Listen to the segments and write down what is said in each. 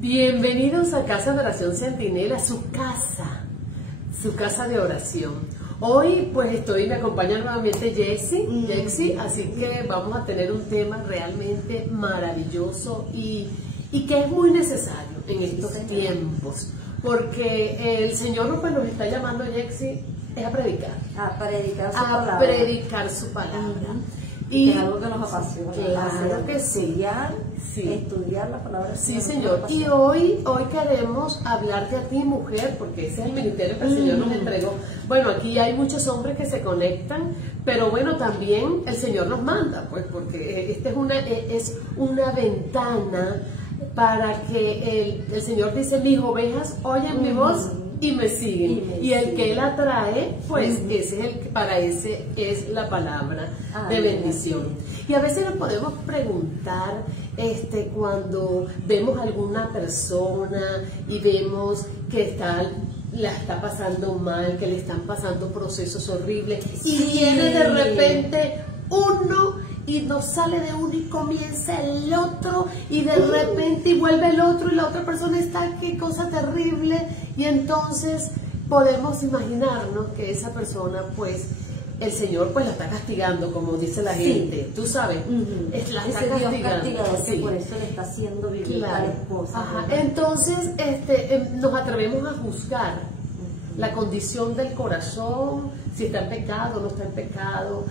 Bienvenidos a Casa de Oración Centinela, su casa de oración. Hoy pues me acompaña nuevamente Jexy, así que vamos a tener un tema realmente maravilloso y que es muy necesario en estos tiempos, porque el Señor pues, nos está llamando, Jexy, es a predicar. A predicar su palabra. Predicar su palabra. Y es algo que nos apasiona. Claro que sí. Estudiar la palabra. Sí, Señor. Y hoy queremos hablarte a ti, mujer, porque ese es el ministerio que el Señor nos entregó. Bueno, aquí hay muchos hombres que se conectan, pero bueno, también el Señor nos manda, pues, porque esta es una ventana para que el Señor dice, mis ovejas oyen mi voz y me siguen. Y el que Él atrae, pues para ese es la palabra de bendición. Y a veces nos podemos preguntar, cuando vemos a alguna persona y vemos que la está pasando mal, que le están pasando procesos horribles, y viene de repente uno y nos sale de uno y comienza el otro, y de repente vuelve el otro y la otra persona está, qué cosa terrible, y entonces podemos imaginarnos que esa persona pues el Señor pues la está castigando, como dice la gente, tú sabes, la está castigando, sí. Por eso le está haciendo vivir tales cosas. Entonces nos atrevemos a juzgar la condición del corazón, si está en pecado o no está en pecado,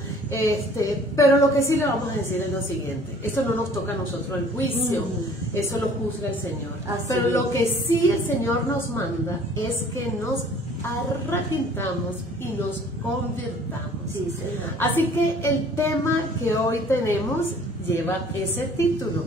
pero lo que sí le vamos a decir es lo siguiente: eso no nos toca a nosotros el juicio, eso lo juzga el Señor. Pero lo que sí el Señor nos manda es que nos arrepintamos y nos convirtamos. Sí, Señor. Así que el tema que hoy tenemos lleva ese título.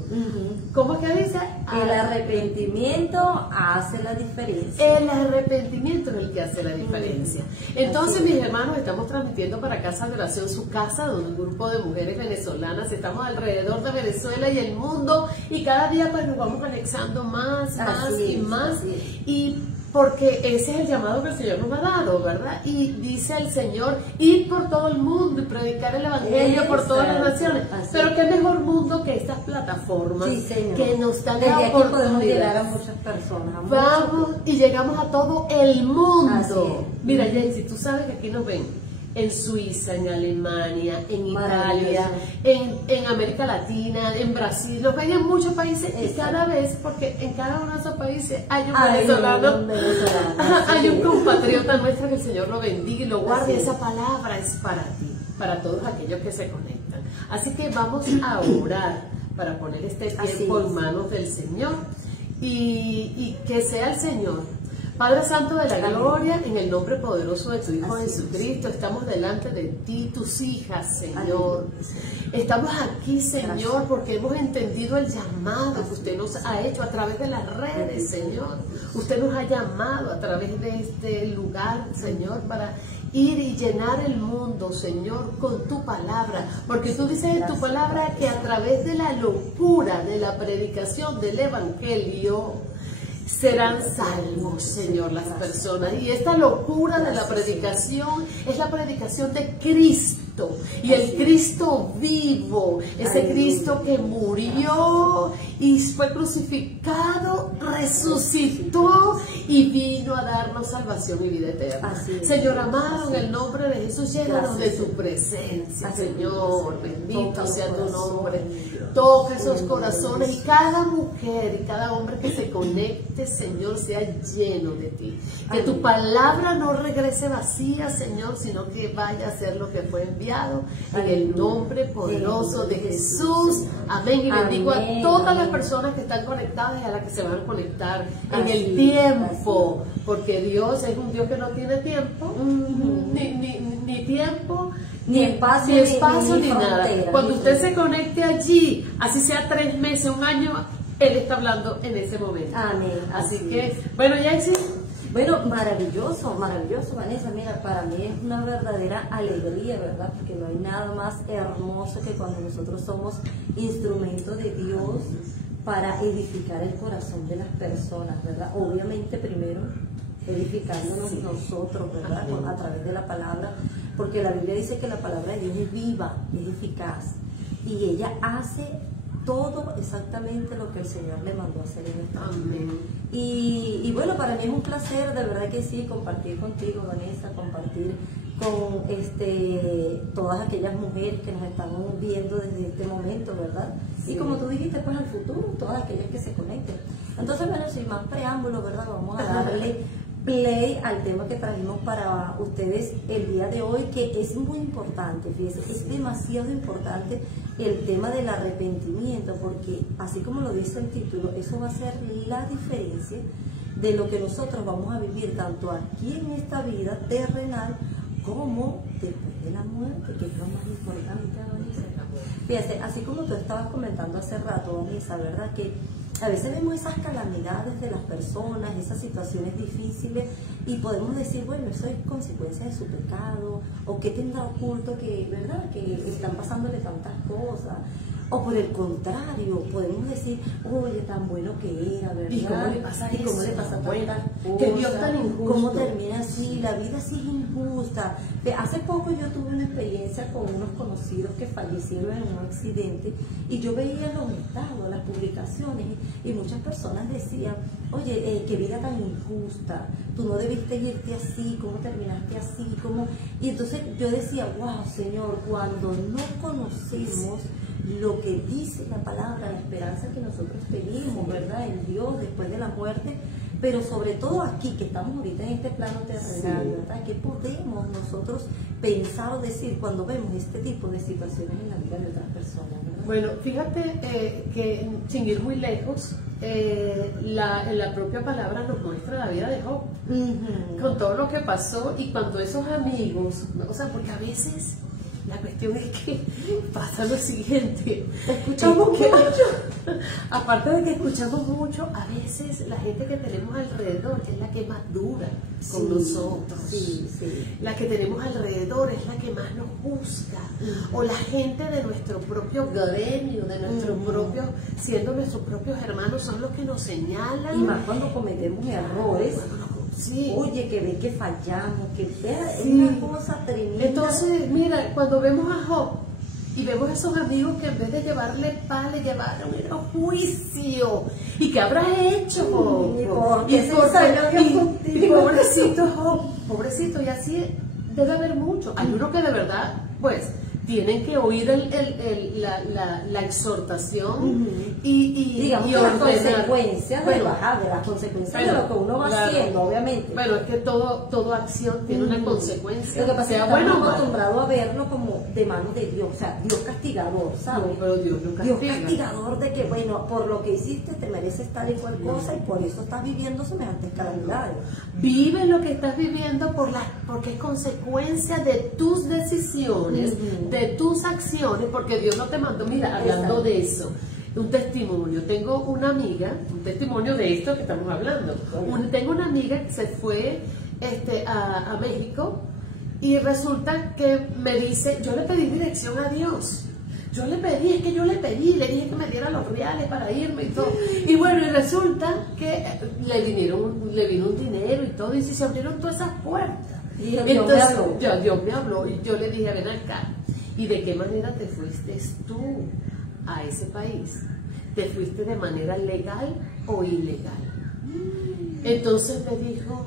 ¿Cómo que dice? El arrepentimiento hace la diferencia. El arrepentimiento es el que hace la diferencia. Entonces, mis hermanos, estamos transmitiendo para Casa de Oración, su casa, donde un grupo de mujeres venezolanas, estamos alrededor de Venezuela y el mundo, y cada día pues nos vamos anexando más y más. Y porque ese es el llamado que el Señor nos ha dado, ¿verdad? Y dice el Señor, ir por todo el mundo y predicar el Evangelio por todas las naciones. Pero qué mejor mundo que estas plataformas que nos dan la oportunidad. Podemos llegar a muchas personas. Vamos y llegamos a todo el mundo. Mira, Jexy, tú sabes que aquí nos ven en Suiza, en Alemania, en Italia, en América Latina, en Brasil, nos ven en muchos países. Y cada vez, porque en cada uno de esos países hay un venezolano, hay un compatriota nuestro, que el Señor lo bendiga y lo guarde. Esa palabra es para ti, para todos aquellos que se conectan. Así que vamos a orar para poner este tiempo en manos del Señor y que sea el Señor. Padre Santo de la Gloria, en el nombre poderoso de tu Hijo Jesucristo, estamos delante de ti, tus hijas, Señor. Estamos aquí, Señor, porque hemos entendido el llamado que usted nos ha hecho a través de las redes, Señor. Usted nos ha llamado a través de este lugar, Señor, para ir y llenar el mundo, Señor, con tu palabra. Porque tú dices en tu palabra que a través de la locura de la predicación del Evangelio serán salvos, Señor, las personas. Y esta locura de la predicación es la predicación de Cristo. Y el Cristo vivo, ese Cristo que murió y fue crucificado, resucitó y vino a darnos salvación y vida eterna. Señor amado, en el nombre de Jesús, llénanos de tu presencia, Señor. Bendito sea tu nombre. Toca esos corazones, y cada mujer y cada hombre que se conecte, Señor, sea lleno de ti. Que tu palabra no regrese vacía, Señor, sino que vaya a hacer lo que fue enviado, en el nombre poderoso de Jesús. Amén. Y bendigo a todas las personas que están conectadas y a las que se van a conectar en el tiempo, porque Dios es un Dios que no tiene tiempo, ni tiempo, ni espacio, ni nada. Cuando usted se conecte allí, así sea 3 meses, 1 año, Él está hablando en ese momento. Amén. Así que, bueno, Jexy. Bueno, maravilloso, Vanessa. Mira, para mí es una verdadera alegría, ¿verdad? Porque no hay nada más hermoso que cuando nosotros somos instrumentos de Dios para edificar el corazón de las personas, ¿verdad? Obviamente primero edificándonos nosotros, ¿verdad? A través de la palabra, porque la Biblia dice que la palabra de Dios es viva, es eficaz, y ella hace todo exactamente lo que el Señor le mandó a hacer en esta vida. Amén. Y bueno, para mí es un placer, de verdad que sí, compartir contigo, Vanessa, compartir con todas aquellas mujeres que nos están viendo desde este momento, ¿verdad? Sí. Y como tú dijiste, pues al futuro, todas aquellas que se conecten. Entonces, bueno, sin más preámbulos, ¿verdad? Vamos a darle play al tema que trajimos para ustedes el día de hoy, que es muy importante, fíjense, es demasiado importante el tema del arrepentimiento, porque así como lo dice el título, eso va a ser la diferencia de lo que nosotros vamos a vivir tanto aquí en esta vida terrenal como después de la muerte, que es lo más importante, Vanessa. Fíjate, así como tú estabas comentando hace rato, Vanessa, ¿verdad? Que a veces vemos esas calamidades de las personas, esas situaciones difíciles, y podemos decir, bueno, eso es consecuencia de su pecado, o que tendrá oculto que, ¿verdad?, que están pasándole tantas cosas. O por el contrario, podemos decir, oye, tan bueno que era, ¿verdad? ¿Y cómo le pasa eso? ¿Y cómo le pasa tantas cosas? Que Dios tan injusto. ¿Cómo termina así? La vida sí es injusta. Hace poco yo tuve una experiencia con unos conocidos que fallecieron en un accidente, y yo veía los estados, las publicaciones, y muchas personas decían, oye, qué vida tan injusta, tú no debiste irte así, ¿cómo terminaste así? ¿Cómo? Y entonces yo decía, wow, Señor, cuando no conocemos lo que dice la palabra, la esperanza que nosotros tenemos, ¿verdad?, en Dios después de la muerte, pero sobre todo aquí, que estamos ahorita en este plano terrenal, ¿verdad?, ¿qué podemos nosotros pensar o decir cuando vemos este tipo de situaciones en la vida de otras personas, ¿verdad? Bueno, fíjate que sin ir muy lejos, la propia palabra nos muestra la vida de Job, con todo lo que pasó, y cuando esos amigos, o sea, porque a veces la cuestión es que pasa lo siguiente, escuchamos mucho, aparte de que escuchamos mucho, a veces la gente que tenemos alrededor es la que más dura con nosotros, la que tenemos alrededor es la que más nos juzga, o la gente de nuestro propio gremio, de nuestros propios, siendo nuestros propios hermanos, son los que nos señalan. Y más cuando cometemos errores. Sí. Oye, que ve que fallamos, que es una cosa tremenda. Entonces, mira, cuando vemos a Job y vemos a esos amigos que en vez de llevarle paz, le llevaron a juicio. ¿Y qué habrá hecho Job? Y pobrecito Job, pobrecito, y así debe haber mucho. Hay uno que de verdad, pues, tienen que oír la exhortación digamos que las consecuencias de las consecuencias de lo que uno va haciendo, obviamente. Bueno, es que toda acción tiene una consecuencia. Lo que pasa es que estamos acostumbrados a verlo como de mano de Dios, o sea, Dios castigador, ¿sabes? No, pero Dios no castiga. Dios castigador de que, bueno, por lo que hiciste te mereces tal y cual cosa, y por eso estás viviendo semejantes calamidades. Vive lo que estás viviendo porque es consecuencia de tus decisiones, de tus acciones, porque Dios no te mandó. Mira, hablando de eso, un testimonio, tengo una amiga, un testimonio de esto que estamos hablando, tengo una amiga que se fue a México, y resulta que me dice, yo le pedí dirección a Dios, le dije que me diera los reales para irme y todo, y bueno, y resulta que le vino un dinero y todo, y se abrieron todas esas puertas. Y entonces Dios me habló, y yo le dije, ven acá, ¿y de qué manera te fuiste tú a ese país? ¿Te fuiste de manera legal o ilegal? Entonces me dijo,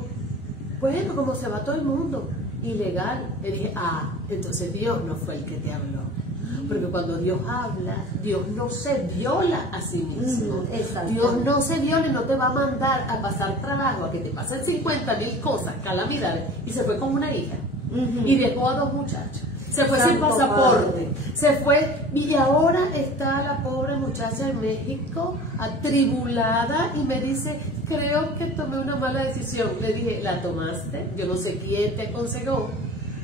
bueno, como se va todo el mundo, ilegal. Le dije, entonces Dios no fue el que te habló. Porque cuando Dios habla, Dios no se viola a sí mismo. Dios no se viola y no te va a mandar a pasar trabajo, a que te pasen 50.000 cosas, calamidades. Y se fue con una hija y dejó a 2 muchachos. Se fue sin pasaporte, se fue, y ahora está la pobre muchacha en México atribulada, y me dice, creo que tomé una mala decisión. Le dije, ¿la tomaste? Yo no sé quién te aconsejó,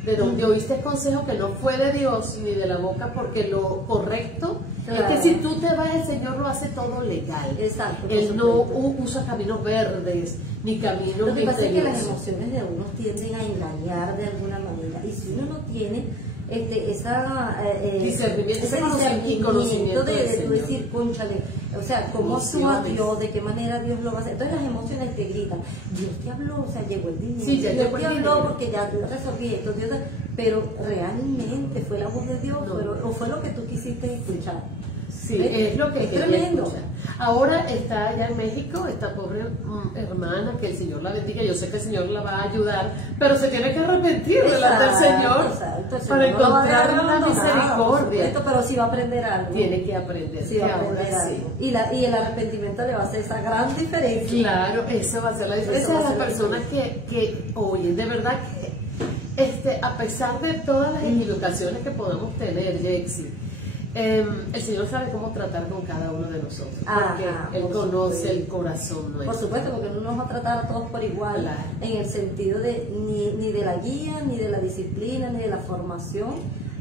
de donde oíste consejo que no fue de Dios ni de la boca, porque lo correcto es que si tú te vas, el Señor lo hace todo legal. Exacto. Él no usa caminos verdes ni caminos misteriosos. Lo que pasa es que las emociones de uno tienden a engañar de alguna manera, y si uno no tiene ese discernimiento de tú decir, cónchale, o sea, cómo actúa Dios, de qué manera Dios lo va a hacer. Entonces las emociones te gritan, Dios te habló, o sea, llegó el dinero, sí, Dios te habló porque ya resolví esto, pero realmente fue la voz de Dios, o fue lo que tú quisiste escuchar. Sí, ¿ves? es lo que es quería tremendo. escuchar. Ahora está allá en México, esta pobre hermana, que el Señor la bendiga, yo sé que el Señor la va a ayudar, pero se tiene que arrepentir delante del Señor Exacto, el para Señor no la va a dejar encontrar una abandonada, por misericordia. supuesto, pero sí va a aprender algo. Tiene que aprender, Sí va a que aprender ahora sí. algo. Y el arrepentimiento le va a hacer esa gran diferencia. Claro, esa va a ser la diferencia Eso va de a las ser la personas que oyen. De verdad que a pesar de todas las equivocaciones que podamos tener, Jexy, el Señor sabe cómo tratar con cada uno de nosotros, porque Él conoce el corazón nuestro. Por supuesto, porque no nos va a tratar a todos por igual, Claro. en el sentido de ni de la guía, ni de la disciplina, ni de la formación.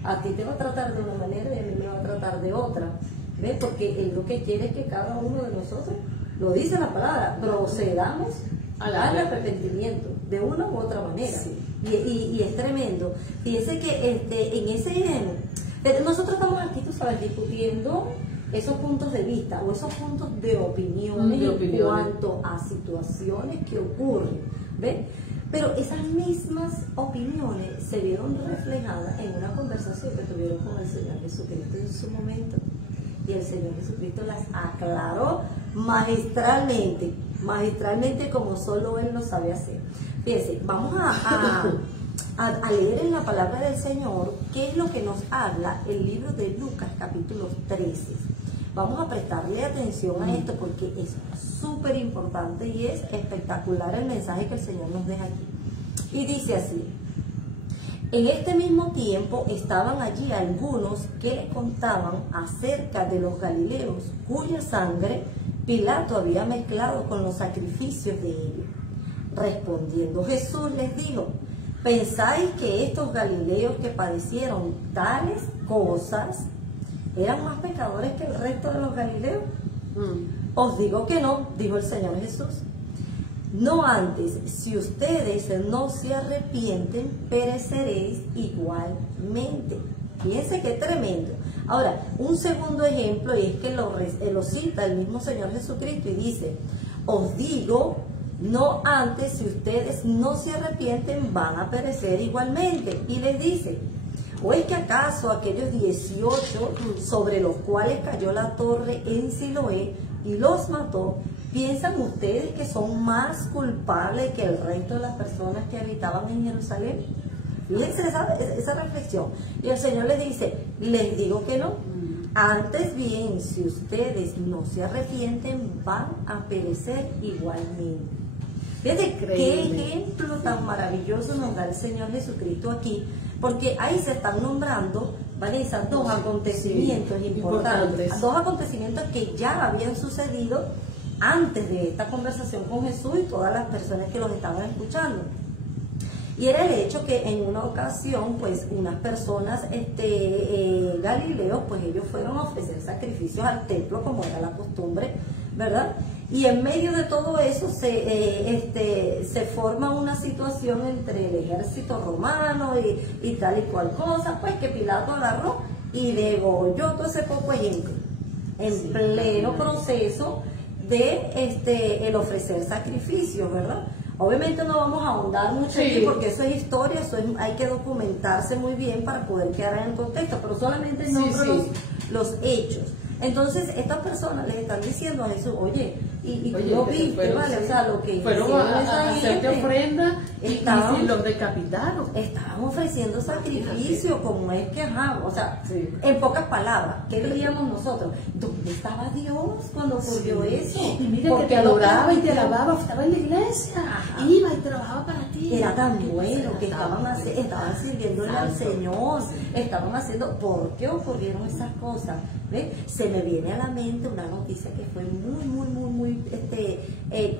A ti te va a tratar de una manera y a mí me va a tratar de otra. ¿Ves? Porque Él lo que quiere es que cada uno de nosotros, lo dice la palabra, procedamos al arrepentimiento de una u otra manera. Sí. Y es tremendo. Fíjense que nosotros estamos aquí, tú sabes, discutiendo esos puntos de vista o esos puntos de opiniones en cuanto a situaciones que ocurren, ¿ves? Pero esas mismas opiniones se vieron reflejadas en una conversación que tuvieron con el Señor Jesucristo en su momento. Y el Señor Jesucristo las aclaró magistralmente como solo Él lo sabe hacer. Fíjense, vamos a leer en la palabra del Señor qué es lo que nos habla el libro de Lucas capítulo 13. Vamos a prestarle atención a esto porque es súper importante y es espectacular el mensaje que el Señor nos deja aquí. Y dice así: en este mismo tiempo estaban allí algunos que le contaban acerca de los galileos, cuya sangre Pilato había mezclado con los sacrificios de ellos. Respondiendo Jesús les dijo: ¿pensáis que estos galileos que padecieron tales cosas eran más pecadores que el resto de los galileos? Os digo que no, dijo el Señor Jesús. No antes, si ustedes no se arrepienten, pereceréis igualmente. Fíjense qué tremendo. Ahora, un segundo ejemplo, y es que lo cita el mismo Señor Jesucristo y dice: os digo, no antes, si ustedes no se arrepienten, van a perecer igualmente. Y les dice: ¿o es que acaso aquellos 18 sobre los cuales cayó la torre en Siloé y los mató, piensan ustedes que son más culpables que el resto de las personas que habitaban en Jerusalén? Fíjense esa reflexión. Y el Señor les dice: les digo que no. Antes bien, si ustedes no se arrepienten, van a perecer igualmente. Fíjense qué ejemplo tan maravilloso nos da el Señor Jesucristo aquí, porque ahí se están nombrando, Vanessa, dos acontecimientos importantes, dos acontecimientos que ya habían sucedido antes de esta conversación con Jesús y todas las personas que los estaban escuchando. Y era el hecho que en una ocasión, pues, unas personas galileos, pues ellos fueron a ofrecer sacrificios al templo, como era la costumbre, ¿verdad? Y en medio de todo eso se forma una situación entre el ejército romano y tal y cual cosa, pues que Pilato agarró y degolló todo ese poco de gente en pleno proceso de el ofrecer sacrificios, ¿verdad? Obviamente no vamos a ahondar mucho aquí porque eso es historia, hay que documentarse muy bien para poder quedar en el contexto, pero solamente nombro los hechos. Entonces, estas personas les están diciendo a Jesús: oye, y tú lo viste, ¿vale? O sea, lo que fueron a hacerte ofrenda y los decapitaron. Estaban ofreciendo sacrificio, como es que, o sea, en pocas palabras, ¿qué diríamos nosotros? ¿Dónde estaba Dios cuando ocurrió eso? Y mira que te adoraba y te alababa, estaba en la iglesia, iba y trabajaba para ti. Era tan bueno que estaban sirviéndole al Señor, estaban haciendo. ¿Por qué ocurrieron esas cosas? ¿Ves? Se me viene a la mente una noticia que fue muy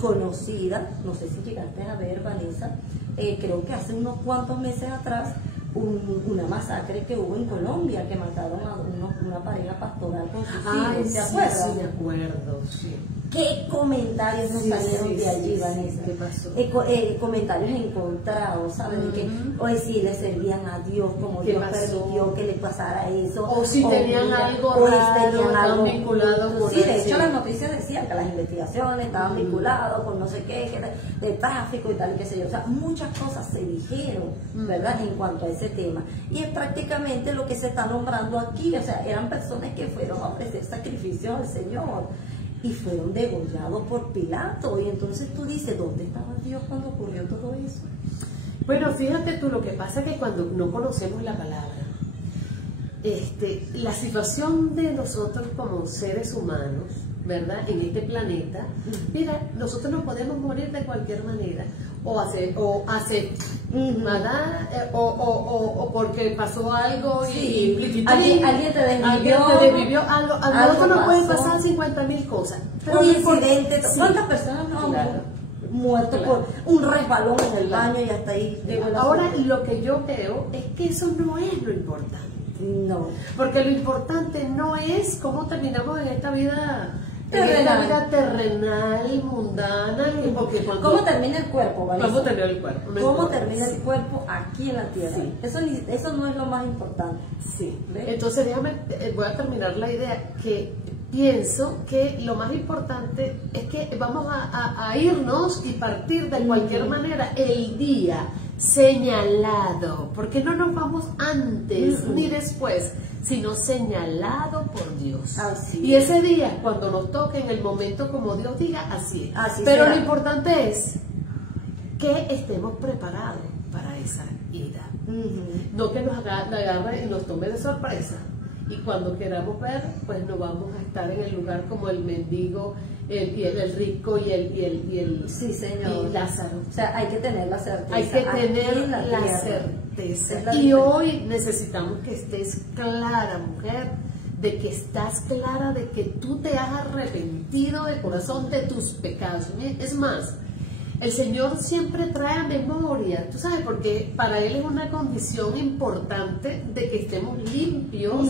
conocida. No sé si llegaste a ver, Vanessa, creo que hace unos cuantos meses atrás, una masacre que hubo en Colombia, que mataron a una pareja pastoral con sus hijos. ¿Te acuerdas? Sí, me acuerdo, sí. ¿Qué comentarios nos salieron de allí, Vanessa? ¿Qué pasó? Comentarios encontrados, ¿sabes? De que hoy sí le servían a Dios, como Dios permitió que le pasara eso. O si tenían algo raro, estaban vinculados con sí, de hecho las noticias decían que las investigaciones estaban vinculadas con no sé qué, de tráfico y tal, y qué sé yo. O sea, muchas cosas se dijeron, ¿verdad? En cuanto a ese ese tema. Y es prácticamente lo que se está nombrando aquí, o sea, eran personas que fueron a ofrecer sacrificio al Señor y fueron degollados por Pilato. Y entonces tú dices, ¿dónde estaba Dios cuando ocurrió todo eso? Bueno, fíjate tú, lo que pasa es que cuando no conocemos la palabra, la situación de nosotros como seres humanos, ¿verdad? En este planeta, mira, nosotros nos podemos morir de cualquier manera, matar, o porque pasó algo y alguien te desvivió algo. A nosotros nos pueden pasar 50.000 cosas. Pero un incidente, ¿cuántas personas no han muerto por un resbalón en el baño y hasta ahí? Ahora, lo que yo veo es que eso no es lo importante. No. Porque lo importante no es cómo terminamos en esta vida terrenal, mundana, porque ¿cómo termina el cuerpo, Vanessa? ¿Cómo termina el cuerpo? ¿Cómo termina el cuerpo aquí en la tierra? Sí. Eso no es lo más importante. Sí. Entonces, voy a terminar la idea, que pienso que lo más importante es que vamos a irnos y partir de cualquier manera el día señalado, porque no nos vamos antes ni después, sino señalado por Dios. Y ese día, cuando nos toque, en el momento como Dios diga, así es. Pero lo importante es que estemos preparados para esa ira. No que nos agarre y nos tome de sorpresa. Y cuando queramos ver, pues no vamos a estar en el lugar como el mendigo, el rico y el sí, señor. Y Lázaro. O sea, hay que tener la certeza. Hay que tener la certeza. Y hoy necesitamos que estés clara, mujer, de que estás clara de que tú te has arrepentido de corazón de tus pecados. Es más, el Señor siempre trae a memoria, tú sabes, porque para Él es una condición importante de que estemos limpios,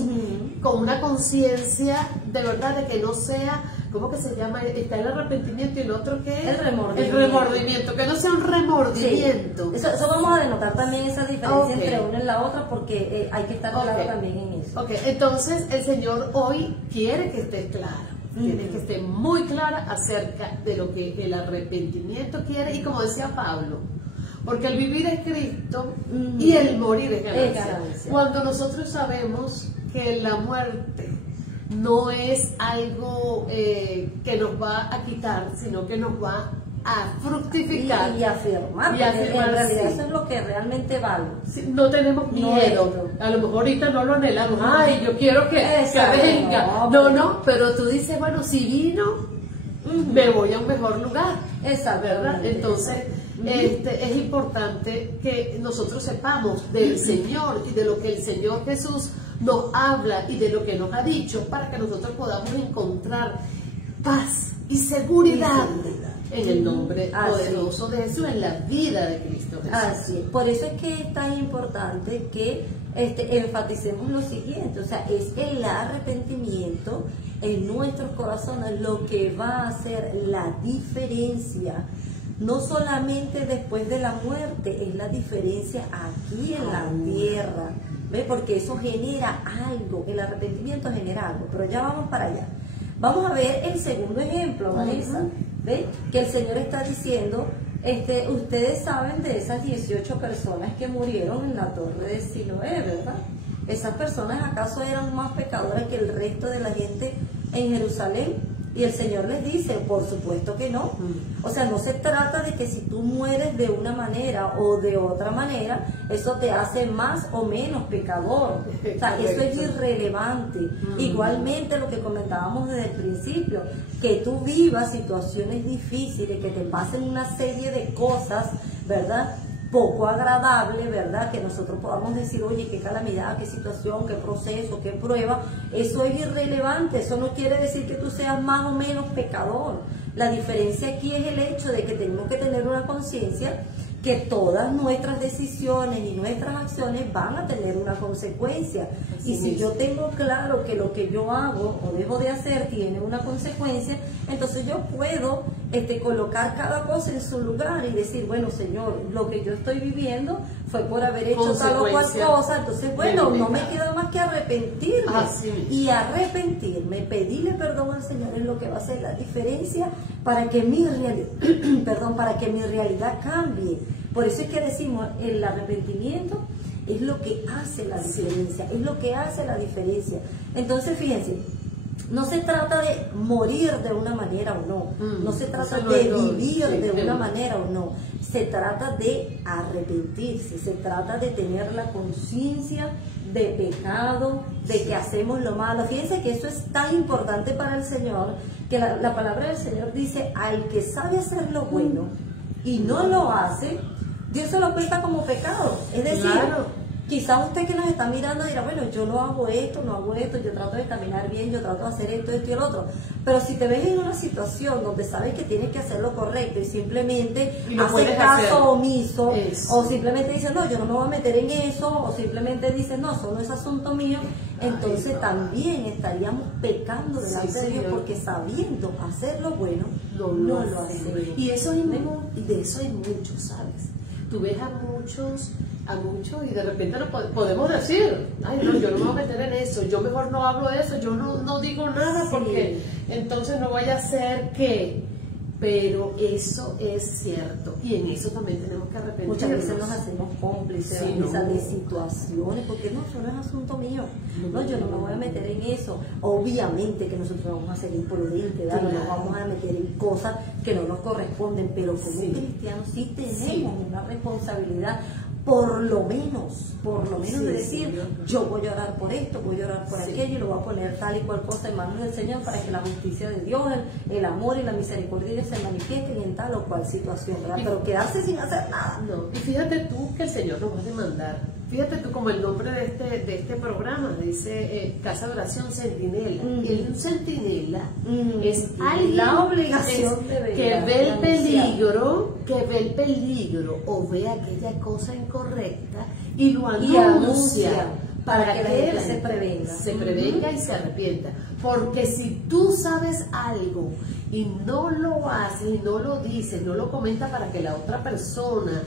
con una conciencia de verdad, de que no sea, ¿cómo que se llama? Está el arrepentimiento y el otro que es el remordimiento. El remordimiento, que no sea un remordimiento. Sí. Eso vamos a denotar también esa diferencia entre una y la otra, porque hay que estar claro también en eso. Entonces el Señor hoy quiere que estés clara. Tienes que estar muy clara acerca de lo que el arrepentimiento quiere, y como decía Pablo, porque el vivir es Cristo y el morir es ganancia. Cuando nosotros sabemos que la muerte no es algo que nos va a quitar, sino que nos va a fructificar y afirmar, en realidad eso es lo que realmente vale. No tenemos miedo, a lo mejor ahorita no lo anhelamos, ay, yo quiero que venga, no, pero tú dices, bueno, si vino, me voy a un mejor lugar, ¿verdad? Entonces es importante que nosotros sepamos del Señor y de lo que el Señor Jesús nos habla y de lo que nos ha dicho, para que nosotros podamos encontrar paz y seguridad en el nombre poderoso de Jesús, en la vida de Cristo Jesús. Así es. Por eso es que es tan importante que enfaticemos lo siguiente, o sea, es el arrepentimiento en nuestros corazones lo que va a hacer la diferencia, no solamente después de la muerte, es la diferencia aquí en la tierra, ¿ve? Porque eso genera algo, el arrepentimiento genera algo, pero ya vamos para allá. Vamos a ver el segundo ejemplo, Vanessa, ¿ve? Que el Señor está diciendo, ustedes saben de esas 18 personas que murieron en la torre de Siloé, ¿verdad? ¿Esas personas acaso eran más pecadoras que el resto de la gente en Jerusalén? Y el Señor les dice, por supuesto que no. O sea, no se trata de que si tú mueres de una manera o de otra manera, eso te hace más o menos pecador. O sea, eso es irrelevante. Igualmente lo que comentábamos desde el principio, que tú vivas situaciones difíciles, que te pasen una serie de cosas, ¿verdad?, poco agradable, ¿verdad? Que nosotros podamos decir, oye, qué calamidad, qué situación, qué proceso, qué prueba. Eso es irrelevante, eso no quiere decir que tú seas más o menos pecador. La diferencia aquí es el hecho de que tenemos que tener una conciencia que todas nuestras decisiones y nuestras acciones van a tener una consecuencia. Y si yo tengo claro que lo que yo hago o dejo de hacer tiene una consecuencia, entonces yo puedo colocar cada cosa en su lugar y decir, bueno, Señor, lo que yo estoy viviendo fue por haber hecho tal o cual cosa, entonces bueno, no me queda más que arrepentirme y arrepentirme, pedirle perdón al Señor es lo que va a hacer la diferencia para que mi realidad, para que mi realidad cambie. Por eso es que decimos, el arrepentimiento es lo que hace la diferencia, es lo que hace la diferencia. Entonces, fíjense, no se trata de morir de una manera o no, no se trata de vivir de una manera o no, se trata de arrepentirse, se trata de tener la conciencia de pecado, de que hacemos lo malo. Fíjense que eso es tan importante para el Señor, que la palabra del Señor dice, al que sabe hacer lo bueno y no lo hace, Dios se lo cuenta como pecado. Es decir, quizás usted que nos está mirando dirá, bueno, yo no hago esto, yo trato de caminar bien, yo trato de hacer esto y el otro. Pero si te ves en una situación donde sabes que tienes que hacer lo correcto y simplemente haces caso omiso, o simplemente dices, no, yo no me voy a meter en eso, o simplemente dices, no, eso no es asunto mío, entonces también estaríamos pecando delante de Dios, porque sabiendo hacer lo bueno, no lo hacemos. Y de eso hay muchos, ¿sabes? Tú ves a muchos y de repente no podemos decir, ay no, yo no me voy a meter en eso, yo mejor no hablo de eso, yo no digo nada porque entonces no vaya a ser que, pero eso es cierto y en eso también tenemos que arrepentirnos. Muchas veces nos hacemos cómplices de situaciones, porque no, eso no es asunto mío, no, yo no me voy a meter en eso. Obviamente que nosotros vamos a ser imprudentes, ¿verdad? No nos vamos a meter en cosas que no nos corresponden, pero como cristianos sí tenemos una responsabilidad, por lo menos de decir, yo voy a orar por esto, voy a orar por aquello, y lo voy a poner tal y cual cosa en manos del Señor para que la justicia de Dios, el amor y la misericordia de Dios se manifiesten en tal o cual situación, ¿verdad? Pero quedarse sin hacer nada. No. Y fíjate tú que el Señor nos va a demandar. Fíjate tú como el nombre de este programa dice Casa de Oración Centinela. Y un centinela es alguien la obligación de que ve el peligro o ve aquella cosa incorrecta y lo anuncia para que la gente se prevenga y se arrepienta. Porque si tú sabes algo y no lo haces, y no lo dices, no lo comentas para que la otra persona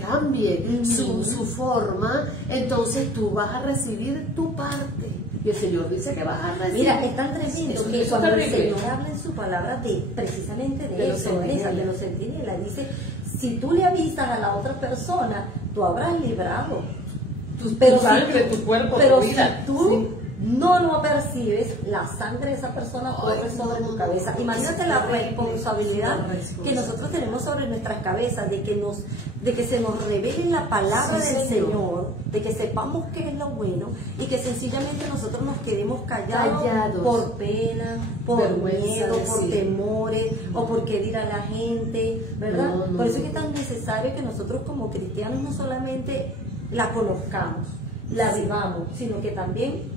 cambie su forma, entonces tú vas a recibir tu parte. Y el Señor dice que vas a recibir. Mira, es tan tremendo que cuando el Señor habla en su palabra precisamente de eso, de los centinelas, dice, si tú le avisas a la otra persona, tú habrás librado tu sangre, tu cuerpo, tu vida. Si tú no lo percibes, la sangre de esa persona corre sobre tu cabeza. Imagínate la responsabilidad que nosotros tenemos sobre nuestras cabezas, de que se nos revele la palabra del Señor, de que sepamos qué es lo bueno y que sencillamente nosotros nos quedemos callados por pena, por miedo, por temores o por qué dirá la gente, ¿verdad? Por eso es que es tan necesario que nosotros como cristianos no solamente la conozcamos, la vivamos, sino que también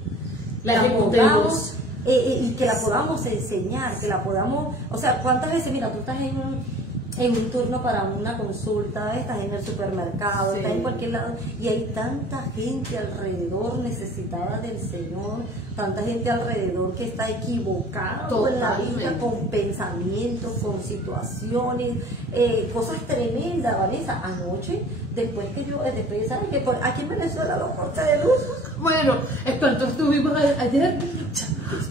la podamos y que la podamos enseñar, que la podamos, o sea, ¿cuántas veces, mira, tú estás en un turno para una consulta, estás en el supermercado, estás en cualquier lado y hay tanta gente alrededor necesitada del Señor, tanta gente alrededor que está equivocada en la vida, con pensamientos, con situaciones, cosas tremendas, Vanessa. Anoche, después ¿sabes que aquí en Venezuela los cortes de luz? Bueno, ¿cuánto estuvimos ayer?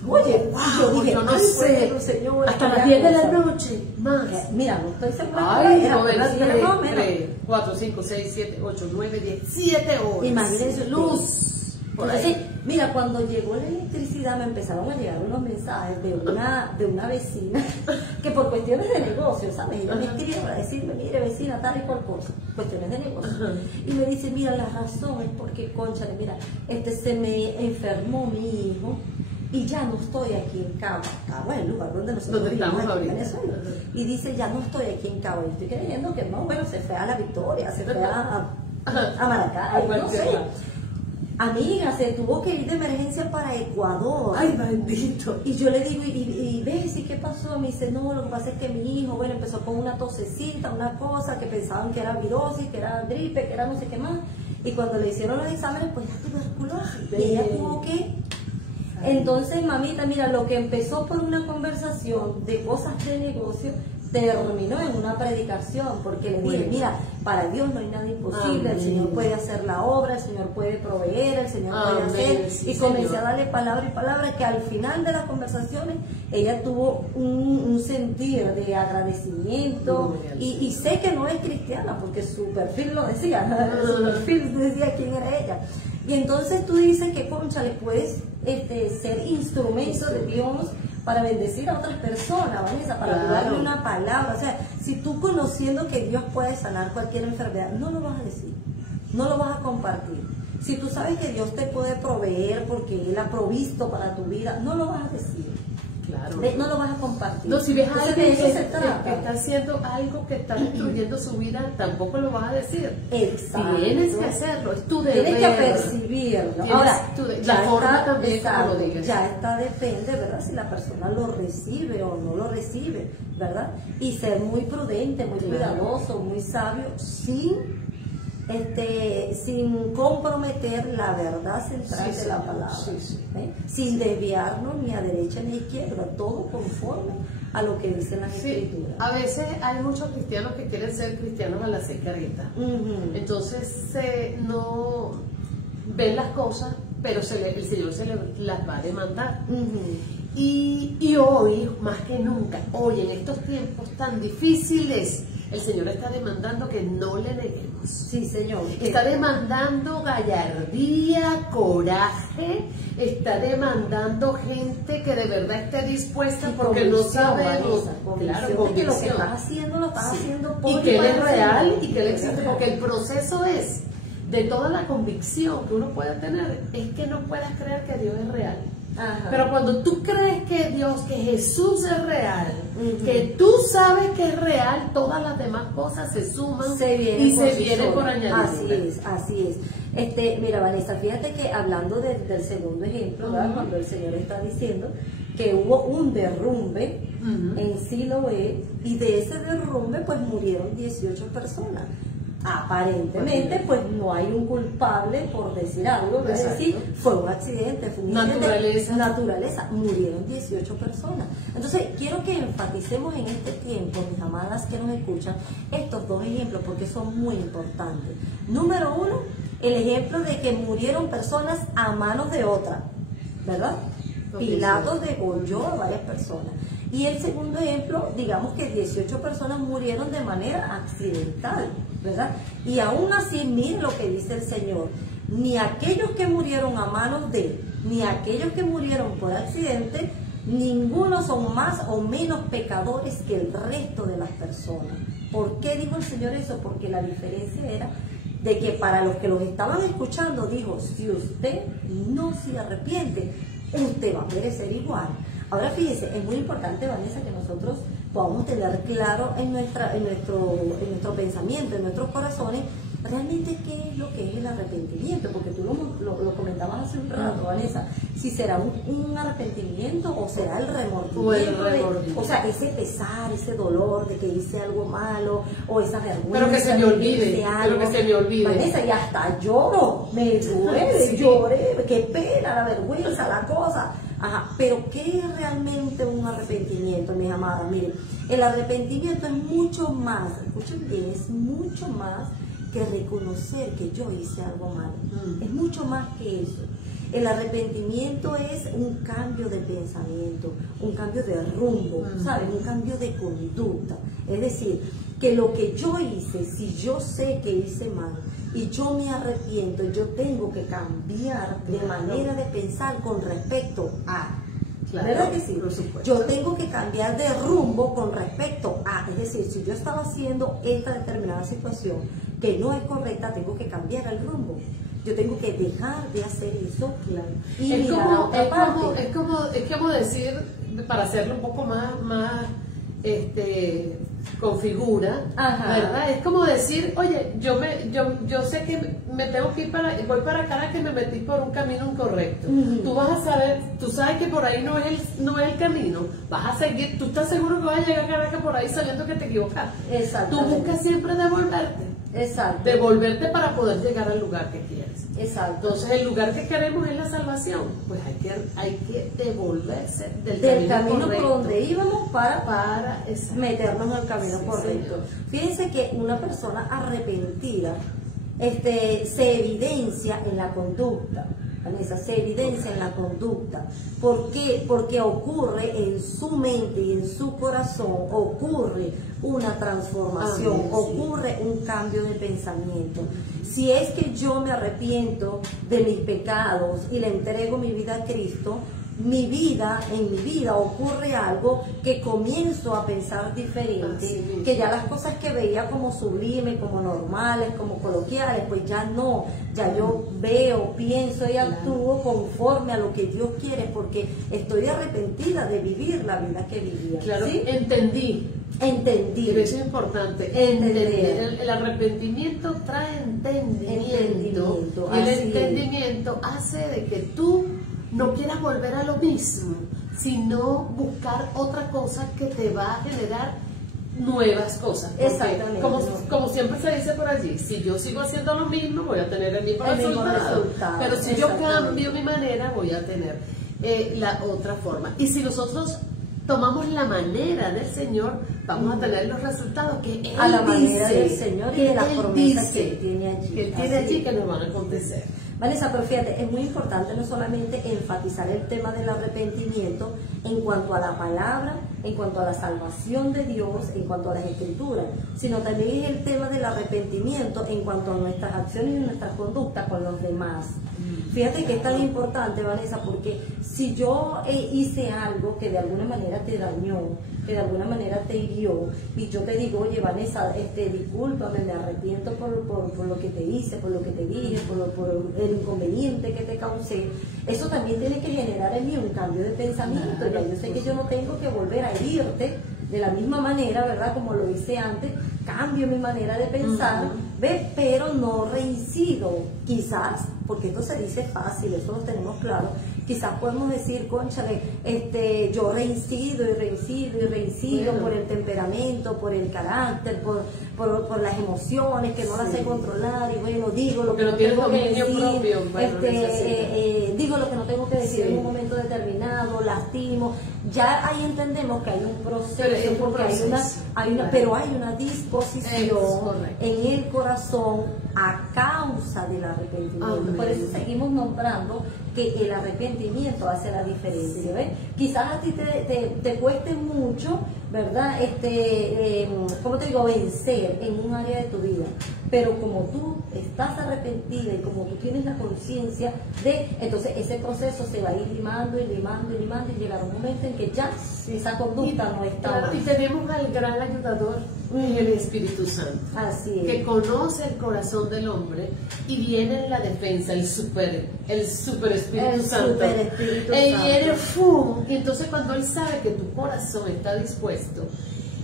Oye, yo no sé, señor, hasta las 10 de la noche, más. Mira, no estoy segura. Ay, no, eran 3, 4, 5, 6, 7, 8, 9, 10, 7 horas. Imagínense luz. Entonces, mira, cuando llegó la electricidad me empezaron a llegar unos mensajes de una vecina que por cuestiones de negocio, ¿sabes? Ella me escribió para decirme, mire vecina, tal y cual cosa, cuestiones de negocio. Y me dice, mira, la razón es porque, cónchale, mira, se me enfermó mi hijo y ya no estoy aquí en Cabo. Cabo es el lugar donde nosotros vivimos aquí en Venezuela. Y dice, ya no estoy aquí en Cabo. Y estoy creyendo que no, bueno, se fue a La Victoria, se fue a Maracay, no sé. Amiga, se tuvo que ir de emergencia para Ecuador. Ay, bendito. Y yo le digo, y ves, ¿y qué pasó? Me dice, no, lo que pasa es que mi hijo, bueno, empezó con una tosecita, una cosa, que pensaban que era virosis, que era gripe, que era no sé qué más. Y cuando le hicieron los exámenes, pues ya tuberculosis. Y ella tuvo que... Entonces, mamita, mira, lo que empezó por una conversación de cosas de negocio, terminó en una predicación, porque le dije, mira, para Dios no hay nada imposible, el Señor puede hacer la obra, el Señor puede proveer, el Señor puede hacer, y comencé a darle palabra y palabra, que al final de las conversaciones ella tuvo un sentir de agradecimiento, y sé que no es cristiana porque su perfil lo decía, su perfil decía quién era ella. Y entonces tú dices que, concha, le puedes ser instrumento de Dios para bendecir a otras personas, Vanessa, para darle una palabra. O sea, si tú conociendo que Dios puede sanar cualquier enfermedad, no lo vas a decir, no lo vas a compartir. Si tú sabes que Dios te puede proveer porque Él ha provisto para tu vida, no lo vas a decir. Claro. No lo vas a compartir. No, si ves a alguien que está haciendo algo que está destruyendo su vida, tampoco lo vas a decir. Exacto. Tienes que hacerlo, es tu deber. Tienes que percibirlo. Ahora, la forma también como lo digas. Ya está, depende, ¿verdad? Si la persona lo recibe o no lo recibe, ¿verdad? Y ser muy prudente, muy cuidadoso, muy sabio, sin comprometer la verdad central de la palabra, sin desviarnos ni a derecha ni a izquierda, todo conforme a lo que dicen las escrituras. A veces hay muchos cristianos que quieren ser cristianos a la secarita, entonces no ven las cosas, pero el Señor las va a demandar. Y hoy, más que nunca, hoy en estos tiempos tan difíciles, el Señor está demandando que no le neguemos. Sí, Señor. Está demandando gallardía, coraje, está demandando gente que de verdad esté dispuesta, porque no sabemos. Claro, que lo que estás haciendo lo estás haciendo por y que Él es real y que Él existe, porque el proceso es de toda la convicción que uno puede tener, es que no puedas creer que Dios es real. Pero cuando tú crees que Dios, que Jesús es real, que tú sabes que es real, todas las demás cosas se suman se vienen por añadir. Así es. Mira, Vanessa, fíjate que hablando del segundo ejemplo, cuando el Señor está diciendo que hubo un derrumbe en Siloé, y de ese derrumbe pues murieron 18 personas. Aparentemente pues no hay un culpable, por decir algo, es decir, fue un accidente, fue un naturaleza, murieron 18 personas. Entonces quiero que enfaticemos en este tiempo, mis amadas que nos escuchan, estos dos ejemplos porque son muy importantes. Número uno, el ejemplo de que murieron personas a manos de otra, ¿verdad? Pilato degolló a varias personas. Y el segundo ejemplo, digamos que 18 personas murieron de manera accidental, ¿verdad? Y aún así, miren lo que dice el Señor: ni aquellos que murieron a manos de Él, ni aquellos que murieron por accidente, ninguno son más o menos pecadores que el resto de las personas. ¿Por qué dijo el Señor eso? Porque la diferencia era de que para los que los estaban escuchando, dijo: si usted no se arrepiente, usted va a perecer igual. Ahora fíjese, es muy importante, Vanessa, que nosotros podamos tener claro en nuestro pensamiento, en nuestros corazones, realmente qué es lo que es el arrepentimiento, porque tú lo comentabas hace un rato, Vanessa, si será un arrepentimiento o será el remordimiento, o sea, ese pesar, ese dolor de que hice algo malo, o esa vergüenza, pero que se me olvide, Vanessa, y hasta lloro, me duele, lloré, qué pena, la vergüenza, la cosa. Pero ¿qué es realmente un arrepentimiento, mis amadas? Miren, el arrepentimiento es mucho más, escuchen bien, es mucho más que reconocer que yo hice algo malo. Es mucho más que eso. El arrepentimiento es un cambio de pensamiento, un cambio de rumbo, ¿saben? Un cambio de conducta. Es decir, que lo que yo hice, si yo sé que hice mal y yo me arrepiento, yo tengo que cambiar de manera de pensar con respecto a. Claro, ¿verdad que sí? Yo tengo que cambiar de rumbo con respecto a. Es decir, si yo estaba haciendo esta determinada situación que no es correcta, tengo que cambiar el rumbo. Yo tengo que dejar de hacer eso, claro. Y es como decir, para hacerlo un poco más con figura, ¿verdad? Es como decir, oye, yo sé que me tengo que ir voy para Caracas, me metí por un camino incorrecto. Tú vas a saber, tú sabes que por ahí no es el camino, vas a seguir, tú estás seguro que vas a llegar a Caracas por ahí sabiendo que te equivocaste. Tú buscas siempre devolverte. Devolverte para poder llegar al lugar que quieres. Entonces el lugar que queremos es la salvación. Pues hay que devolverse del camino por donde íbamos para meternos en el camino correcto. Fíjense que una persona arrepentida se evidencia en la conducta. Vanessa, se evidencia en la conducta. ¿Por qué? Porque ocurre en su mente y en su corazón, ocurre una transformación, ocurre un cambio de pensamiento. Si es que yo me arrepiento de mis pecados y le entrego mi vida a Cristo, en mi vida ocurre algo que comienzo a pensar diferente, que ya las cosas que veía como sublimes, como normales, como coloquiales, pues ya no, ya yo veo, pienso y actúo conforme a lo que Dios quiere, porque estoy arrepentida de vivir la vida que vivía. Claro, ¿sí? Entendí. Pero eso es importante. Entender. El arrepentimiento trae entendimiento. Y el entendimiento hace de que tú no quieras volver a lo mismo, sino buscar otra cosa que te va a generar nuevas cosas. Exactamente. Como siempre se dice por allí, si yo sigo haciendo lo mismo, voy a tener el mismo resultado. Pero si yo cambio mi manera, voy a tener la otra forma. Y si nosotros tomamos la manera del Señor, vamos a tener los resultados que Él a la dice, manera del Señor y de las promesas que Él tiene allí. que Él tiene allí que nos van a acontecer. Vanessa, pero fíjate, es muy importante no solamente enfatizar el tema del arrepentimiento en cuanto a la palabra, en cuanto a la salvación de Dios, en cuanto a las escrituras, sino también es el tema del arrepentimiento en cuanto a nuestras acciones y nuestras conductas con los demás. Fíjate que es tan importante, Vanessa, porque si yo hice algo que de alguna manera te dañó, que de alguna manera te hirió, y yo te digo, oye, Vanessa, discúlpame, me arrepiento por lo que te hice, por lo que te dije, por el inconveniente que te causé, eso también tiene que generar en mí un cambio de pensamiento. Ya yo sé que yo no tengo que volver a herirte de la misma manera, ¿verdad? Como lo hice antes, cambio mi manera de pensar, ¿ves? Pero no reincido, quizás, porque esto se dice fácil, eso lo tenemos claro. Quizás podemos decir, cónchale, yo reincido y reincido y reincido por el temperamento, por el carácter, por las emociones que no las sé controlar, y bueno, digo lo que no tengo que decir, digo lo que no tengo que decir en un momento determinado, lastimo. Ya ahí entendemos que hay un proceso, porque pero hay una disposición en el corazón a causa del arrepentimiento. Por eso seguimos nombrando que el arrepentimiento hace la diferencia, ¿ves? Quizás a ti te cueste mucho, ¿verdad? ¿Cómo te digo? Vencer en un área de tu vida, pero como tú estás arrepentida y como tú tienes la conciencia entonces ese proceso se va a ir limando y limando y limando, y llegará un momento en que ya esa conducta no está más. Y tenemos al gran ayudador, el Espíritu Santo, así es, que conoce el corazón del hombre y viene en la defensa, el super Espíritu Santo. Él viene, ¡fum! Y entonces cuando él sabe que tu corazón está dispuesto,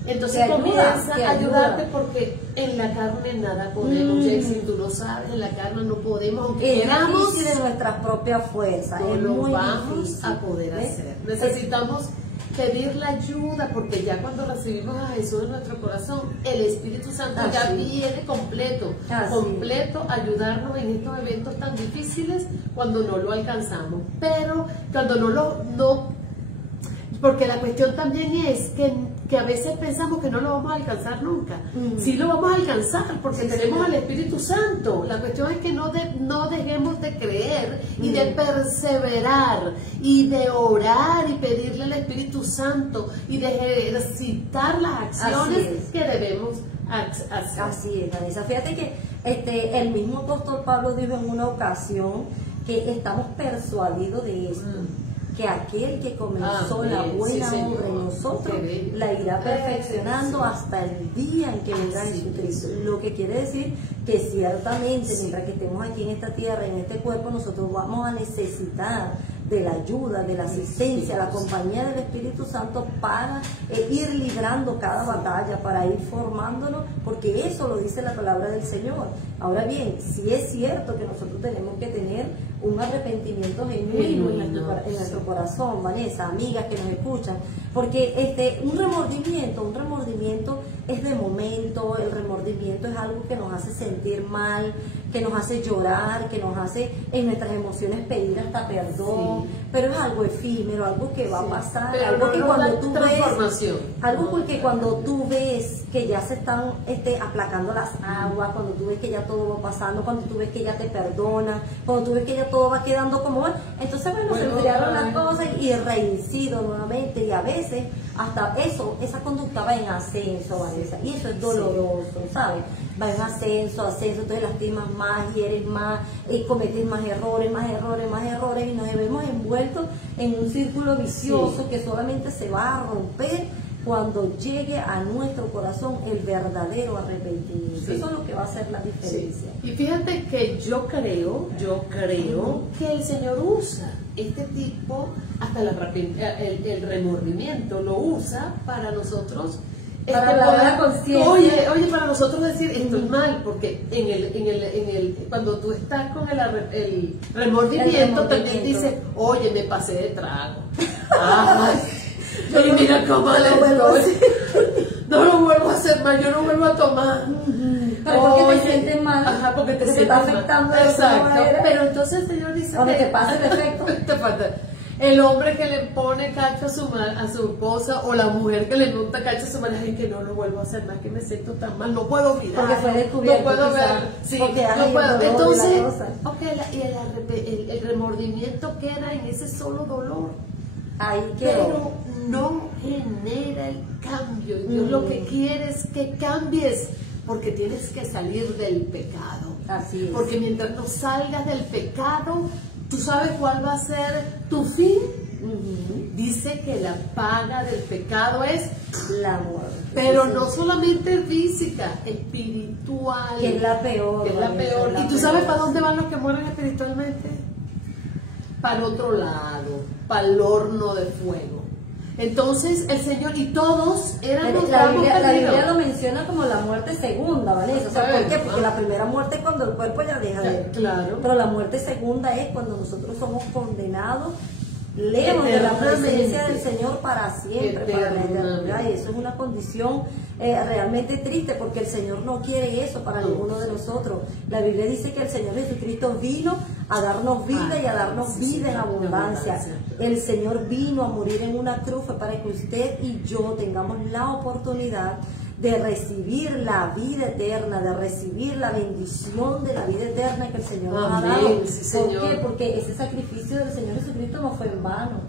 entonces comienza a ayudarte, porque en la carne nada podemos. Jason, tú lo sabes, en la carne no podemos, aunque queramos, de nuestras propias fuerzas, no es lo muy vamos difícil, a poder hacer. Necesitamos pedir la ayuda, porque ya cuando recibimos a Jesús en nuestro corazón, el Espíritu Santo ya viene completo a ayudarnos en estos eventos tan difíciles cuando no lo alcanzamos. Pero cuando no porque la cuestión también es que a veces pensamos que no lo vamos a alcanzar nunca. Sí lo vamos a alcanzar, porque tenemos al Espíritu Santo. La cuestión es que no dejemos de creer y de perseverar y de orar y pedirle al Espíritu Santo y de ejercitar las acciones que debemos hacer. Así es, Vanessa. Fíjate que el mismo apóstol Pablo dijo en una ocasión que estamos persuadidos de esto, que aquel que comenzó la buena obra en nosotros la irá perfeccionando hasta el día en que vendrá Jesucristo. Lo que quiere decir que ciertamente mientras que estemos aquí en esta tierra, en este cuerpo, nosotros vamos a necesitar de la ayuda, de la asistencia, la compañía del Espíritu Santo para ir librando cada batalla, para ir formándonos, porque eso lo dice la palabra del Señor. Ahora bien, sí es cierto que nosotros tenemos que tener un arrepentimiento genuino en nuestro corazón, Vanessa, amigas que nos escuchan, porque un remordimiento es de momento. El remordimiento es algo que nos hace sentir mal, que nos hace llorar, que nos hace en nuestras emociones pedir hasta perdón, pero es algo efímero, algo que va a pasar, pero algo no, que no cuando da tú transformación. ves, algo porque cuando tú ves que ya se están aplacando las aguas, cuando tú ves que ya todo va pasando, cuando tú ves que ya te perdonan, cuando tú ves que ya todo va quedando como va, entonces bueno, se enfriaron las cosas y reincido nuevamente, y a veces hasta eso, esa conducta va en ascenso, Vanessa, y eso es doloroso, ¿sabes? Va en ascenso, entonces lastimas más, hieres más, cometes más errores, y nos vemos envueltos en un círculo vicioso que solamente se va a romper cuando llegue a nuestro corazón el verdadero arrepentimiento. Eso es lo que va a hacer la diferencia. Y fíjate que yo creo que el Señor usa este tipo, hasta el remordimiento lo usa para nosotros, para la conciencia. Oye, para nosotros decir esto es mal, porque cuando tú estás con el remordimiento, también dices, oye, me pasé de trago. Y mira cómo no lo vuelvo a hacer más, yo no vuelvo a tomar. Pero porque te sientes mal. Ajá, porque te está afectando. Exacto. Pero entonces el Señor dice que te pasa el efecto. El hombre que le pone cacho a su esposa, o la mujer que le monta cacho a su marido, es que no lo vuelvo a hacer más, que me siento tan mal, no puedo mirar, porque fue descubierto, no puedo ver, sí, no puedo. Entonces, el remordimiento queda en ese solo dolor. Ahí quedó. Pero no genera el cambio. Dios lo que quiere es que cambies, porque tienes que salir del pecado. Así es. Porque mientras no salgas del pecado, ¿tú sabes cuál va a ser tu fin? Dice que la paga del pecado es la muerte. Pero no solamente física, espiritual. Que es la peor. Que es la peor. ¿Y tú sabes para dónde van los que mueren espiritualmente? Para el otro lado, para el horno de fuego. Entonces el Señor, y todos éramos la Biblia lo menciona como la muerte segunda, Vanessa. O sea, ¿por qué? Porque la primera muerte es cuando el cuerpo ya deja de... Claro. Pero la muerte segunda es cuando nosotros somos condenados lejos de la presencia del Señor para siempre, para la eternidad. Y eso es una condición realmente triste, porque el Señor no quiere eso para ninguno de nosotros. La Biblia dice que el Señor Jesucristo vino a darnos vida y a darnos vida en abundancia. El Señor vino a morir en una cruz para que usted y yo tengamos la oportunidad de recibir la vida eterna, de recibir la bendición de la vida eterna que el Señor nos ha dado. Sí, ¿Por qué? Porque ese sacrificio del Señor Jesucristo no fue en vano.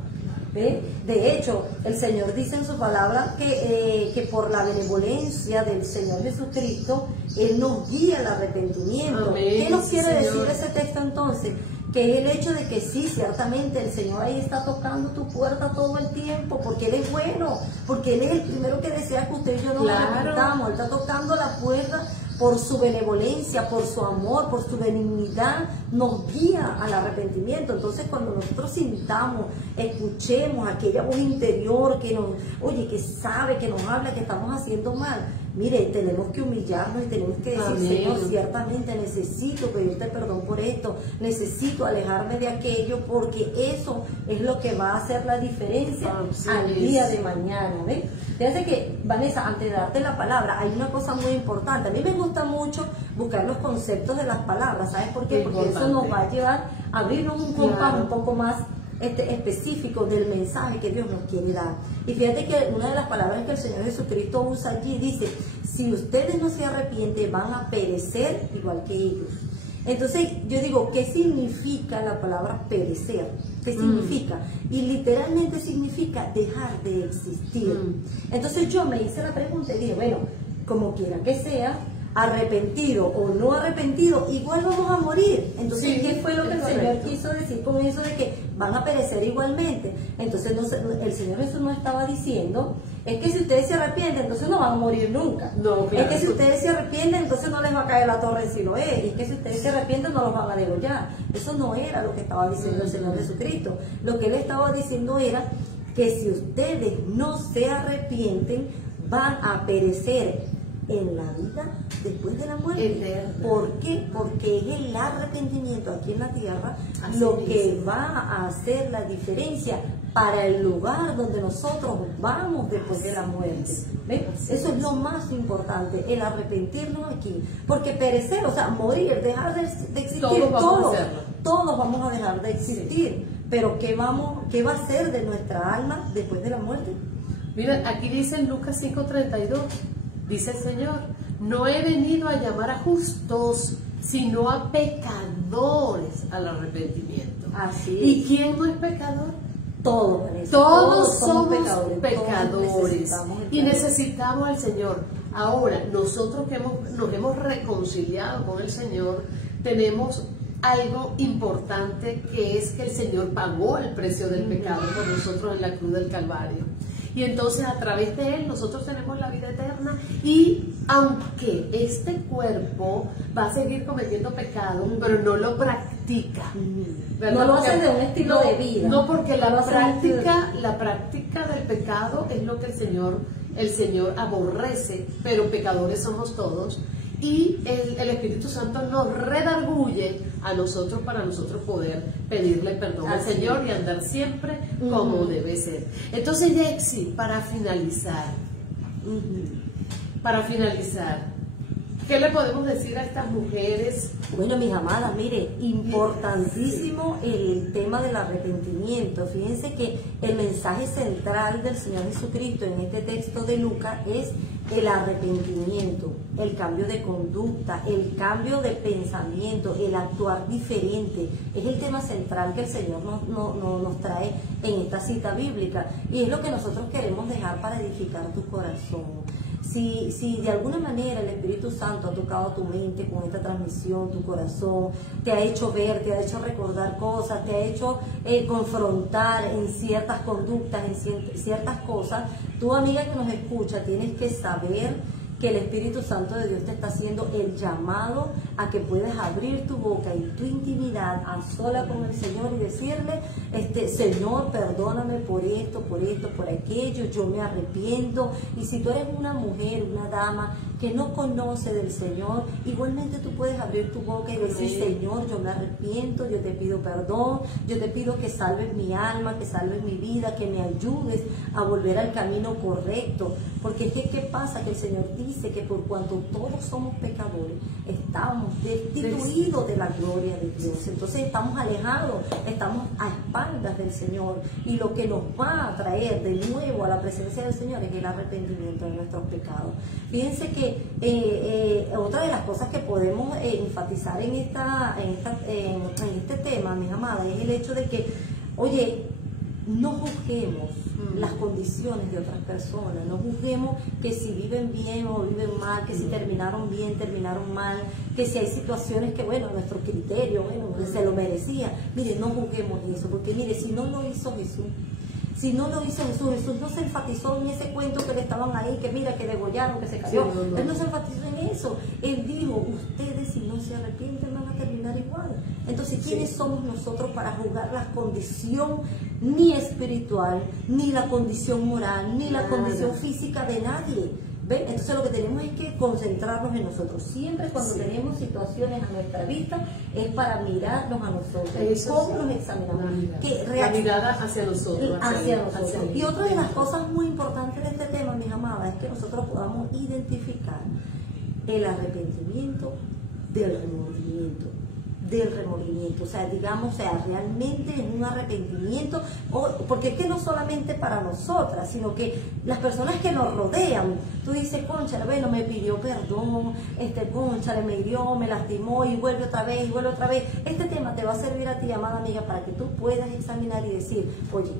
¿Ve? De hecho, el Señor dice en su palabra que por la benevolencia del Señor Jesucristo, Él nos guía al arrepentimiento. Amén. ¿Qué nos quiere decir ese texto entonces? Que el hecho de que sí, ciertamente el Señor ahí está tocando tu puerta todo el tiempo, porque Él es bueno, porque Él es el primero que desea que usted y yo nos arrepentamos. Él está tocando la puerta por su benevolencia, por su amor, por su benignidad, nos guía al arrepentimiento. Entonces, cuando nosotros sintamos, escuchemos aquella voz interior que nos, oye, que sabe, que nos habla, que estamos haciendo mal, mire, tenemos que humillarnos y tenemos que decir, Amén. Señor, ciertamente necesito pedirte perdón por esto, necesito alejarme de aquello, porque eso es lo que va a hacer la diferencia al día de mañana, ¿ves? Fíjate que, Vanessa, antes de darte la palabra, hay una cosa muy importante. A mí me gusta mucho buscar los conceptos de las palabras, ¿sabes por qué? Porque eso nos va a llevar a abrirnos un compás un poco más específico del mensaje que Dios nos quiere dar. Y fíjate que una de las palabras que el Señor Jesucristo usa allí dice, si ustedes no se arrepienten, van a perecer igual que ellos. Entonces yo digo, ¿qué significa la palabra perecer? ¿Qué significa? Y literalmente significa dejar de existir. Entonces yo me hice la pregunta y dije, bueno, como quiera que sea, arrepentido o no arrepentido, igual vamos a morir. Entonces, ¿qué fue lo que el Señor quiso decir con eso de que van a perecer igualmente? Entonces, el Señor Jesús no estaba diciendo, es que si ustedes se arrepienten, entonces no van a morir nunca. No, claro. Es que si ustedes se arrepienten, entonces no les va a caer la torre en Siloé. Es que si ustedes se arrepienten, no los van a degollar. Eso no era lo que estaba diciendo el Señor Jesucristo. Lo que Él estaba diciendo era que si ustedes no se arrepienten, van a perecer en la vida después de la muerte. ¿Por qué? Porque es el arrepentimiento aquí en la tierra lo que va a hacer la diferencia para el lugar donde nosotros vamos después de la muerte. ¿Ven? Eso es lo más importante, el arrepentirnos aquí. Porque perecer, o sea, morir, dejar de existir, todos vamos a dejar de existir. Pero ¿qué va a ser de nuestra alma después de la muerte? Mira, aquí dice en Lucas 5:32, dice el Señor, no he venido a llamar a justos, sino a pecadores al arrepentimiento. Así es. ¿Y quién no es pecador? Todos, Vanessa, todos somos pecadores todos y necesitamos al Señor. Ahora, nosotros que nos hemos reconciliado con el Señor, tenemos algo importante, que es que el Señor pagó el precio del pecado por nosotros en la cruz del Calvario. Y entonces a través de Él nosotros tenemos la vida eterna, y aunque este cuerpo va a seguir cometiendo pecado, pero no lo practica. ¿Verdad? No lo hace de un estilo de vida. No, porque la práctica del pecado es lo que el Señor aborrece, pero pecadores somos todos. Y el Espíritu Santo nos redarguye a nosotros para nosotros poder pedirle perdón al Señor y andar siempre como debe ser. Entonces, Yexi, para finalizar, ¿qué le podemos decir a estas mujeres? Bueno, mis amadas, mire, importantísimo el tema del arrepentimiento. Fíjense que el mensaje central del Señor Jesucristo en este texto de Lucas es el arrepentimiento, el cambio de conducta, el cambio de pensamiento, el actuar diferente. Es el tema central que el Señor nos trae en esta cita bíblica, y es lo que nosotros queremos dejar para edificar tu corazón. Si de alguna manera el Espíritu Santo ha tocado tu mente con esta transmisión, tu corazón, te ha hecho ver, te ha hecho recordar cosas, te ha hecho confrontar en ciertas conductas, en ciertas cosas, tú, amiga que nos escucha, tienes que saber que el Espíritu Santo de Dios te está haciendo el llamado a que puedas abrir tu boca y tu intimidad a sola con el Señor y decirle, Señor, perdóname por esto, por aquello, yo me arrepiento. Y si tú eres una mujer, una dama que no conoce del Señor, igualmente tú puedes abrir tu boca y decir, Señor, yo me arrepiento, yo te pido perdón, yo te pido que salves mi alma, que salves mi vida, que me ayudes a volver al camino correcto. Porque es que, ¿qué pasa? Que el Señor dice que por cuanto todos somos pecadores, estamos destituidos de la gloria de Dios. Entonces estamos alejados, estamos a espaldas del Señor, y lo que nos va a traer de nuevo a la presencia del Señor es el arrepentimiento de nuestros pecados. Fíjense que otra de las cosas que podemos enfatizar en este tema, mis amadas, es el hecho de que, oye, no juzguemos las condiciones de otras personas, no juzguemos que si viven bien o viven mal, que si terminaron bien, terminaron mal, que si hay situaciones que, bueno, nuestro criterio, se lo merecía. Mire, no juzguemos eso, porque mire, si no lo hizo Jesús, Jesús no se enfatizó en ese cuento que le estaban ahí, que mira, que degollaron, que se cayó. Él no se enfatizó en eso. Él dijo, ustedes si no se arrepienten van a terminar igual. Entonces, ¿quiénes somos nosotros para juzgar la condición ni espiritual, ni la condición moral, ni la condición física de nadie? ¿Ven? Entonces lo que tenemos es que concentrarnos en nosotros. Siempre cuando tenemos situaciones a nuestra vista es para mirarnos a nosotros. ¿Cómo nos examinamos? La mirada hacia nosotros. Hacia nosotros. Y otra de las cosas muy importantes de este tema, mis amadas, es que nosotros podamos identificar el arrepentimiento del remordimiento. O sea, digamos, realmente es un arrepentimiento, porque es que no solamente para nosotras, sino que las personas que nos rodean, tú dices, cónchale, bueno, me pidió perdón, cónchale, me hirió, me lastimó, y vuelve otra vez, y vuelve otra vez. Este tema te va a servir a ti, amada amiga, para que tú puedas examinar y decir, oye,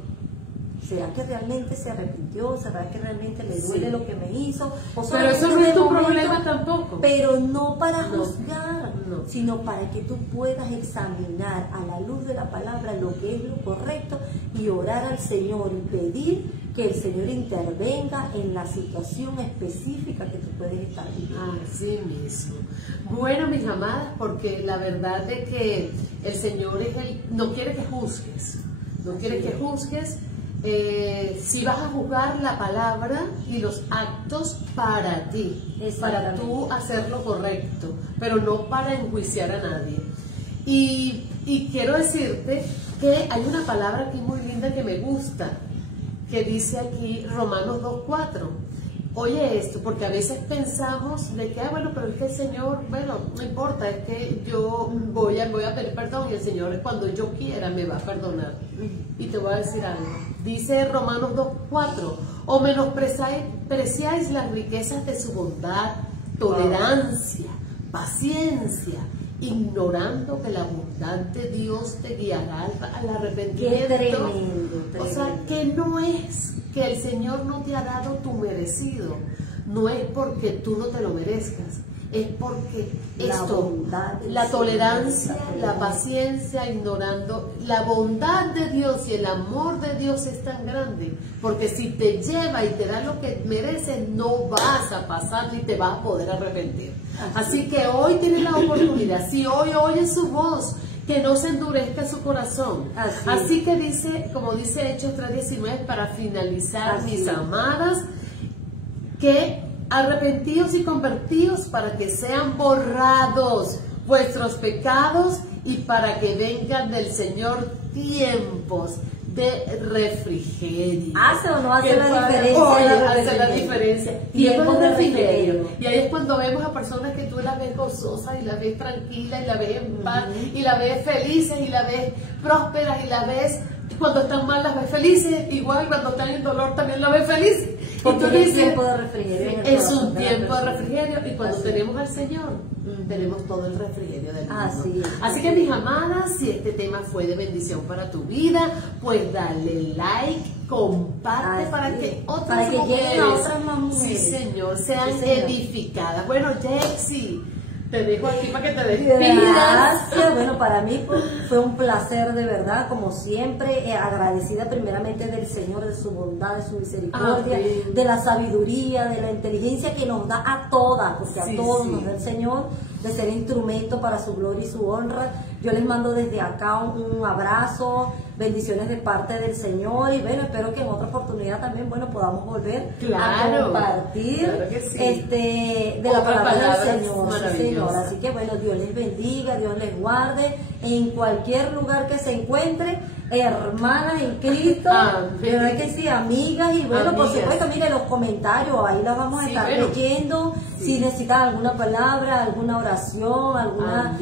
¿será que realmente se arrepintió? ¿Será que realmente le duele lo que me hizo? Pero eso no es tu problema tampoco. Pero no para juzgar, sino para que tú puedas examinar a la luz de la palabra lo que es lo correcto, y orar al Señor y pedir que el Señor intervenga en la situación específica que tú puedes estar viviendo. Así mismo. Bueno, mis amadas, porque la verdad es que el Señor no quiere que juzgues, no quiere que juzgues. Si vas a juzgar la palabra y los actos para ti, para tú hacer lo correcto, pero no para enjuiciar a nadie. Y quiero decirte que hay una palabra aquí muy linda que me gusta, que dice aquí Romanos 2:4, oye esto, porque a veces pensamos de que, bueno, pero es que el Señor, bueno, no importa, es que yo voy a pedir perdón y el Señor cuando yo quiera me va a perdonar. Y te voy a decir algo, dice Romanos 2:4, o menospreciáis las riquezas de su bondad, tolerancia, paciencia, ignorando que la bondad de Dios te guiará al arrepentimiento. Qué tremendo, tremendo. O sea, que no es que el Señor no te ha dado tu merecido, no es porque tú no te lo merezcas, es porque la tolerancia, la paciencia, ignorando la bondad de Dios y el amor de Dios es tan grande, porque si te lleva y te da lo que mereces, no vas a pasar ni te vas a poder arrepentir. Así que hoy tienes la oportunidad, si hoy oyes su voz, que no se endurezca su corazón. Así que dice, como dice Hechos 3:19, para finalizar, mis amadas, que arrepentíos y convertíos para que sean borrados vuestros pecados y para que vengan del Señor tiempos de refrigerio. ¿Hace o no hace la diferencia? Hace la diferencia. Tiempos de refrigerio. Y ahí es cuando vemos a personas que tú la ves gozosa y la ves tranquila y la ves en paz y la ves felices y la ves prósperas y la ves cuando están mal las ves felices, igual cuando están en dolor también la ves feliz. Porque es un tiempo de refrigerio. Es un tiempo de refrigerio y cuando tenemos al Señor, tenemos todo el refrigerio del mundo. Así que mis amadas, si este tema fue de bendición para tu vida, pues dale like, comparte para que otras mujeres, sí señor, sean edificadas. Bueno, Jexy, te dejo aquí para que te despidas. Gracias. Bueno, para mí fue un placer de verdad, como siempre, agradecida primeramente del Señor, de su bondad, de su misericordia, de la sabiduría, de la inteligencia que nos da a todas, porque a todos nos da el Señor, de ser instrumento para su gloria y su honra. Yo les mando desde acá un abrazo, bendiciones de parte del Señor y bueno, espero que en otra oportunidad también, bueno, podamos volver a compartir de la palabra del Señor. Sí, Señor. Así que bueno, Dios les bendiga, Dios les guarde en cualquier lugar que se encuentre, hermanas en Cristo, ¿verdad que sí? Amigas y bueno, por supuesto, mire los comentarios, ahí las vamos a estar leyendo. Si necesitan alguna palabra, alguna oración, alguna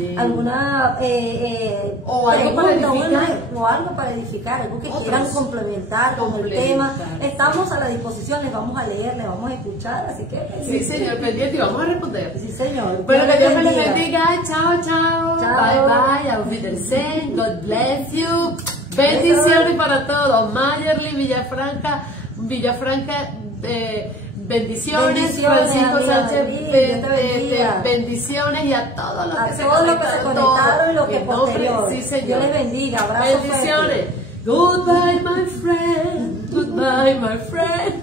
o algo para edificar, algo que quieran complementar con el tema, estamos a la disposición, les vamos a leer, les vamos a escuchar, así que sí señor, pendiente y vamos a responder. Sí señor. Bueno, que Dios me les bendiga, chao, chao, bye bye, auf Wiedersehen, God bless you, bendiciones para todos, Mayerly, Villafranca, bendiciones, Francisco Sánchez, bendiciones y a todos los que se conectaron y los que posterior. Sí, señor. Dios les bendiga, abrazos. Bendiciones. Goodbye, my friend. Goodbye, my friend.